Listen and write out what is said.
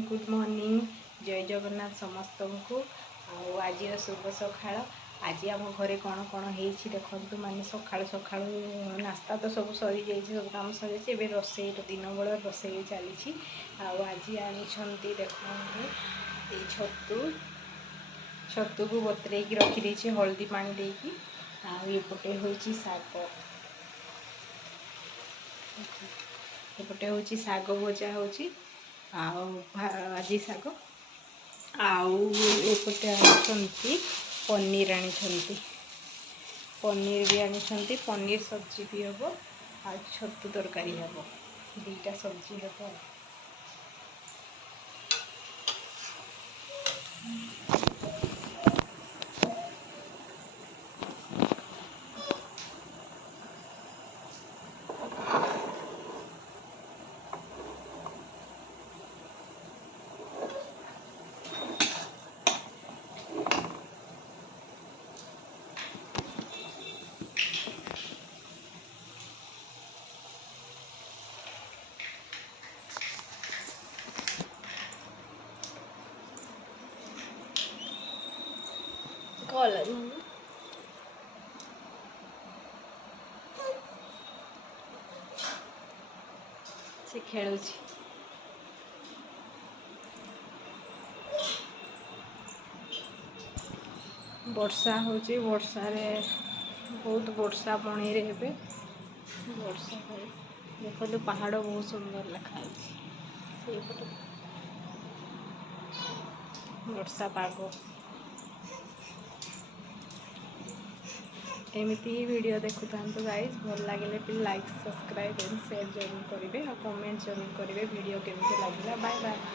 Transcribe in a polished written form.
Good morning जय जगन्नाथ समस्त को आज शुभ सकाळ। आज आम घरे कौन कौन हो देखु माने सकाळु सकाळु नास्ता तो सब सरी जाइए, सब काम सरी जाइए। रोसे दिन बेला रोसे चली आज आनी देखते छतु छतु को बतरे रखी हल्दी पानी देकी आउटे हूँ शाग एपटे हूँ शाग भजा हो आज शाग आउटे आनी पनीर आनी पनीर भी आनी पनीर सब्जी भी हम आ छतु तरकारी हम दीटा सब्जी हम। से खेलु वर्षा हो वर्षा बहुत वर्षा बणी रे वर्षा देखो पहाड़ बहुत सुंदर लखाई वर्षा पाग एमती ही वीडियो देखु था गाइस। भल लगे please like subscribe and share जरूर करेंगे और कमेंट जरूर करेंगे वीडियो केमती लगे। Bye bye.